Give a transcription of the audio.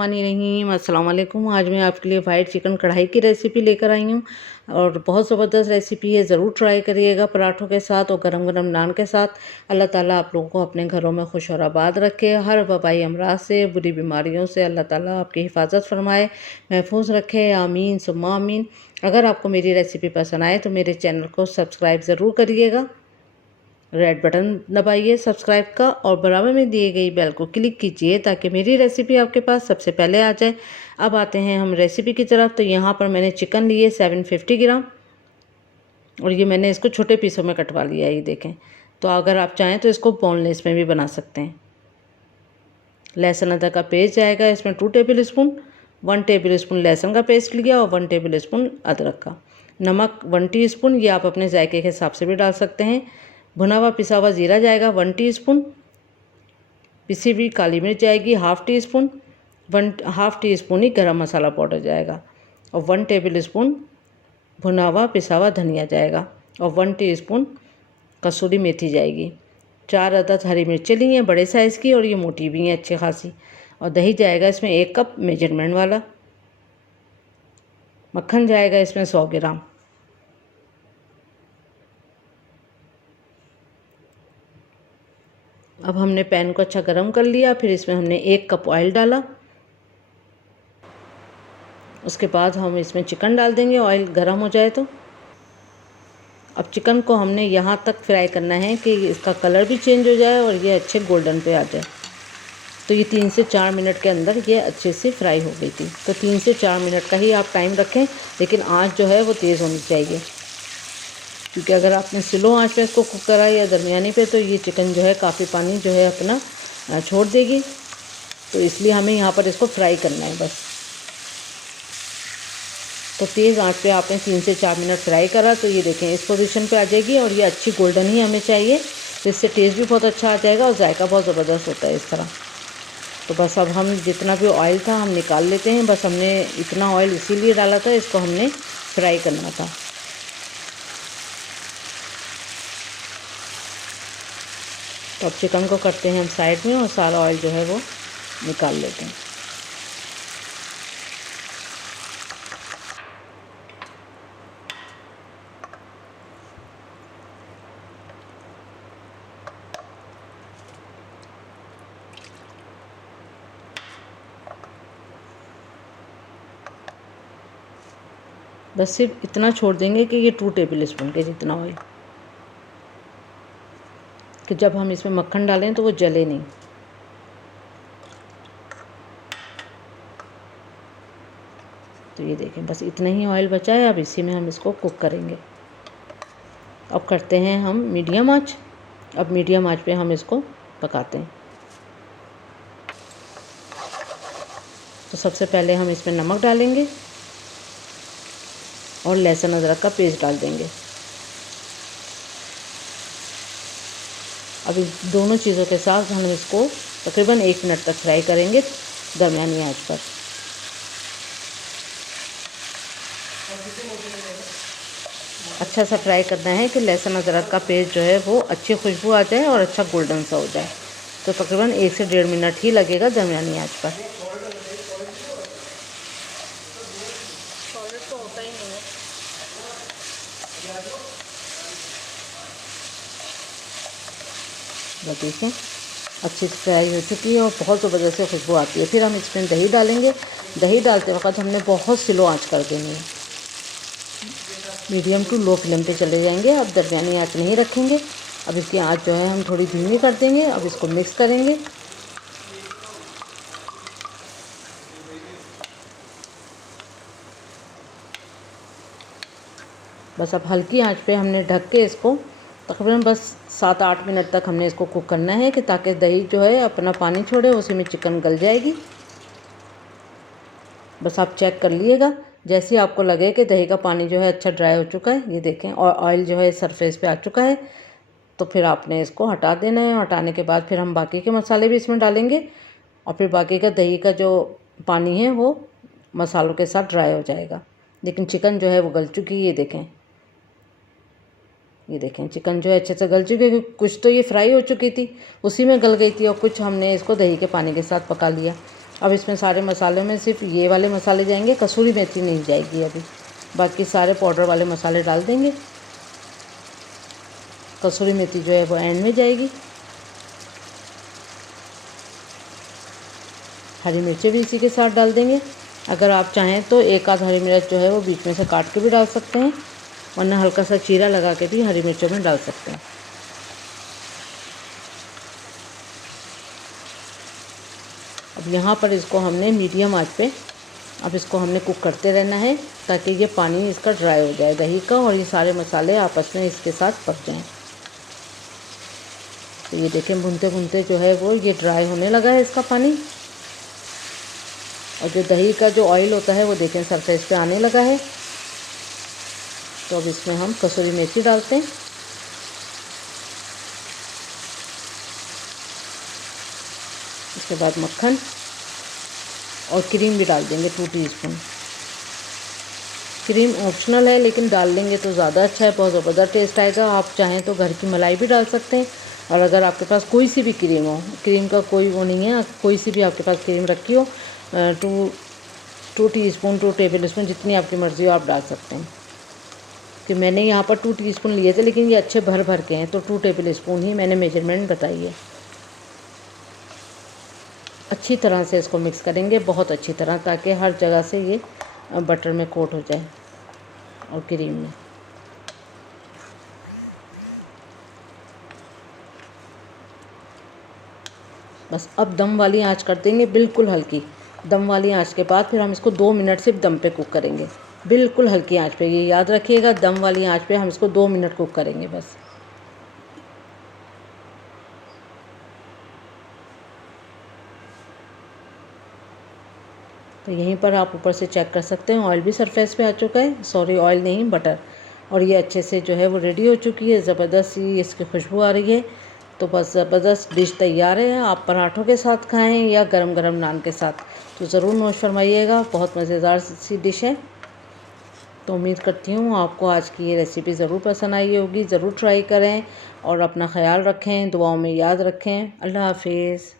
बिस्मिल्लाहिर्रहमानिर्रहीम। अस्सलाम वालेकुम। आज मैं आपके लिए वाइट चिकन कढ़ाई की रेसिपी लेकर आई हूँ और बहुत ज़बरदस्त रेसिपी है। ज़रूर ट्राई करिएगा पराठों के साथ और गरम गरम नान के साथ। अल्लाह ताला आप लोगों को अपने घरों में खुश और आबाद रखे। हर वबाई अमराज से, बुरी बीमारियों से अल्लाह ताला आपकी हिफाजत फरमाए, महफूज रखे। आमीन सुम्मा आमीन। अगर आपको मेरी रेसिपी पसंद आए तो मेरे चैनल को सब्सक्राइब ज़रूर करिएगा। रेड बटन दबाइए सब्सक्राइब का और बराबर में दिए गई बेल को क्लिक कीजिए ताकि मेरी रेसिपी आपके पास सबसे पहले आ जाए। अब आते हैं हम रेसिपी की तरफ। तो यहाँ पर मैंने चिकन लिए 750 ग्राम और ये मैंने इसको छोटे पीसों में कटवा लिया है। ये देखें। तो अगर आप चाहें तो इसको बोनलेस में भी बना सकते हैं। लहसुन अदरक का पेस्ट जाएगा इसमें 2 टेबल स्पून। 1 टेबल स्पून लहसुन का पेस्ट लिया और 1 टेबल स्पून अदरक का। नमक 1 टीस्पून, ये आप अपने जायके के हिसाब से भी डाल सकते हैं। भुना हुआ पिसा हुआ ज़ीरा जाएगा 1 टीस्पून। पिसी हुई काली मिर्च जाएगी 1/2 टीस्पून। 1/2 टीस्पून ही गरम मसाला पाउडर जाएगा और 1 टेबल स्पून भुना हुआ पिसा हुआ धनिया जाएगा और 1 टीस्पून कसूरी मेथी जाएगी। 4 अदद हरी मिर्चें ली हैं बड़े साइज़ की और ये मोटी भी हैं अच्छी खासी। और दही जाएगा इसमें 1 कप मेजरमेंट वाला। मक्खन जाएगा इसमें 100 ग्राम। अब हमने पैन को अच्छा गरम कर लिया। फिर इसमें हमने 1 कप ऑयल डाला। उसके बाद हम इसमें चिकन डाल देंगे ऑयल गरम हो जाए तो। अब चिकन को हमने यहाँ तक फ्राई करना है कि इसका कलर भी चेंज हो जाए और ये अच्छे गोल्डन पे आ जाए। तो ये 3 से 4 मिनट के अंदर ये अच्छे से फ्राई हो गई थी। तो 3 से 4 मिनट का ही आप टाइम रखें, लेकिन आँच जो है वो तेज़ होनी चाहिए, क्योंकि अगर आपने स्लो आंच पे इसको कुक करा या दरमियानी पे तो ये चिकन जो है काफ़ी पानी जो है अपना छोड़ देगी। तो इसलिए हमें यहाँ पर इसको फ्राई करना है बस। तो तेज़ आंच पे आपने 3 से 4 मिनट फ्राई करा तो ये देखें इस पोजीशन पे आ जाएगी और ये अच्छी गोल्डन ही हमें चाहिए। तो इससे टेस्ट भी बहुत अच्छा आ जाएगा और जायका बहुत ज़बरदस्त होता है इस तरह। तो बस अब हम जितना भी ऑयल था हम निकाल लेते हैं। बस हमने इतना ऑयल इसीलिए डाला था, इसको हमने फ्राई करना था। तो अब चिकन को करते हैं हम साइड में और सारा ऑयल जो है वो निकाल लेते हैं। बस सिर्फ इतना छोड़ देंगे कि ये 2 टेबल स्पून के जितना ऑयल, कि जब हम इसमें मक्खन डालें तो वो जले नहीं। तो ये देखें बस इतना ही ऑयल बचा है। अब इसी में हम इसको कुक करेंगे। अब करते हैं हम मीडियम आंच। अब मीडियम आंच पे हम इसको पकाते हैं। तो सबसे पहले हम इसमें नमक डालेंगे और लहसुन अदरक का पेस्ट डाल देंगे। अब इस दोनों चीज़ों के साथ हम इसको तकरीबन 1 मिनट तक फ्राई करेंगे दरमियानी आंच पर। अच्छा सा फ्राई करना है कि लहसुन अदरक का पेस्ट जो है वो अच्छी खुशबू आ जाए और अच्छा गोल्डन सा हो जाए। तो तकरीबन 1 से 1.5 मिनट ही लगेगा दरमियानी आंच पर। बस देखें अच्छी फ्राई हो चुकी है और बहुत ज़बरदस्त से खुशबू आती है। फिर हम इसमें दही डालेंगे। दही डालते वक्त हमने बहुत स्लो आंच कर देनी है। मीडियम टू लो फ्लेम पे चले जाएंगे। अब दरमियानी आंच नहीं रखेंगे। अब इसकी आंच जो है हम थोड़ी धीमी कर देंगे। अब इसको मिक्स करेंगे। बस अब हल्की आंच पे हमने ढक के इसको तकरीबन बस 7-8 मिनट तक हमने इसको कुक करना है कि ताकि दही जो है अपना पानी छोड़े, उसी में चिकन गल जाएगी। बस आप चेक कर लीजिएगा जैसे आपको लगे कि दही का पानी जो है अच्छा ड्राई हो चुका है। ये देखें और ऑयल जो है सरफेस पे आ चुका है, तो फिर आपने इसको हटा देना है। हटाने के बाद फिर हम बाकी के मसाले भी इसमें डालेंगे और फिर बाकी का दही का जो पानी है वो मसालों के साथ ड्राई हो जाएगा। लेकिन चिकन जो है वो गल चुकी है। ये देखें चिकन जो है अच्छे से गल चुकी है। कुछ तो ये फ्राई हो चुकी थी उसी में गल गई थी और कुछ हमने इसको दही के पानी के साथ पका लिया। अब इसमें सारे मसालों में सिर्फ ये वाले मसाले जाएंगे, कसूरी मेथी नहीं जाएगी अभी। बाकी सारे पाउडर वाले मसाले डाल देंगे। कसूरी मेथी जो है वो एंड में जाएगी। हरी मिर्चें भी इसी के साथ डाल देंगे। अगर आप चाहें तो एक आध हरी मिर्च जो है वो बीच में से काट के भी डाल सकते हैं, वरना हल्का सा चीरा लगा के भी हरी मिर्चों में डाल सकते हैं। अब यहाँ पर इसको हमने मीडियम आंच पे अब इसको हमने कुक करते रहना है, ताकि ये पानी इसका ड्राई हो जाए दही का, और ये सारे मसाले आपस में इसके साथ पक जाएं। तो ये देखें भूनते भूनते जो है वो ये ड्राई होने लगा है इसका पानी, और जो दही का जो ऑयल होता है वो देखें सरफेस पे आने लगा है। तो अब इसमें हम कसूरी मेथी डालते हैं। उसके बाद मक्खन और क्रीम भी डाल देंगे 2 टीस्पून। क्रीम ऑप्शनल है, लेकिन डाल लेंगे तो ज़्यादा अच्छा है, बहुत ज़बरदस्त टेस्ट आएगा। आप चाहें तो घर की मलाई भी डाल सकते हैं, और अगर आपके पास कोई सी भी क्रीम हो, क्रीम का कोई वो नहीं है, कोई सी भी आपके पास क्रीम रखी हो, 2 टीस्पून 2 टेबल स्पून जितनी आपकी मर्ज़ी हो आप डाल सकते हैं। कि मैंने यहाँ पर 2 टीस्पून लिए थे, लेकिन ये अच्छे भर भर के हैं, तो 2 टेबल स्पून ही मैंने मेजरमेंट बताई है। अच्छी तरह से इसको मिक्स करेंगे, बहुत अच्छी तरह, ताकि हर जगह से ये बटर में कोट हो जाए और क्रीम में। बस अब दम वाली आंच कर देंगे, बिल्कुल हल्की दम वाली आंच के बाद फिर हम इसको 2 मिनट सिर्फ दम पे कुक करेंगे, बिल्कुल हल्की आंच पे। ये याद रखिएगा, दम वाली आंच पे हम इसको 2 मिनट कुक करेंगे बस। तो यहीं पर आप ऊपर से चेक कर सकते हैं, ऑयल भी सरफेस पे आ चुका है, सॉरी ऑयल नहीं बटर, और ये अच्छे से जो है वो रेडी हो चुकी है, ज़बरदस्त सी इसकी खुशबू आ रही है। तो बस ज़बरदस्त डिश तैयार है। आप पराठों के साथ खाएं या गरम गरम नान के साथ, तो ज़रूर नोश फरमाइएगा, बहुत मज़ेदार सी डिश है। तो उम्मीद करती हूँ आपको आज की ये रेसिपी ज़रूर पसंद आई होगी। ज़रूर ट्राई करें और अपना ख्याल रखें, दुआओं में याद रखें। अल्लाह हाफिज़।